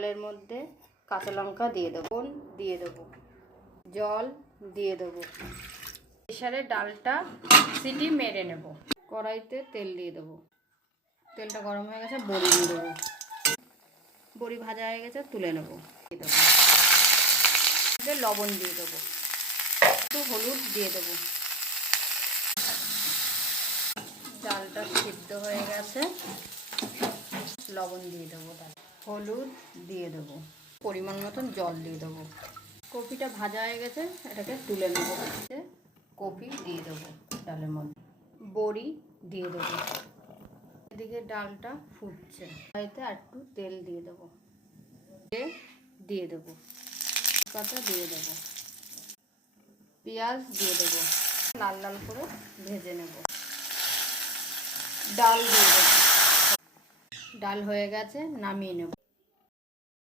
ডালের মধ্যে কাঁচা লঙ্কা দিয়ে দেবো, দিয়ে দেবো, জল দিয়ে দেবো। প্রেসারে ডালটা সিটি মেরে নেব। কড়াইতে তেল দিয়ে দেবো, তেলটা গরম হয়ে গেছে, বড়ি দিয়ে দেবো। বড়ি ভাজা হয়ে গেছে, তুলে নেব। দিয়ে দেবো, লবণ দিয়ে দেবো, একটু হলুদ দিয়ে দেবো। ডালটা সিদ্ধ হয়ে গেছে, লবণ দিয়ে দেবো, হলুদ দিয়ে দেবো, পরিমাণ মতন জল দিয়ে দেবো। কপিটা ভাজা হয়ে গেছে, এটাকে তুলে নেবো। কপি দিয়ে দেবো ডালের মধ্যে, বড়ি দিয়ে দেবো। এদিকে ডালটা ফুটছে, কড়াইতে একটু তেল দিয়ে দেবো, দিয়ে দেবো, পাতা দিয়ে দেবো, পেঁয়াজ দিয়ে দেবো, লাল লাল করে ভেজে নেব। ডাল দিয়ে দেবো, ডাল হয়ে গেছে, নামিয়ে নেব।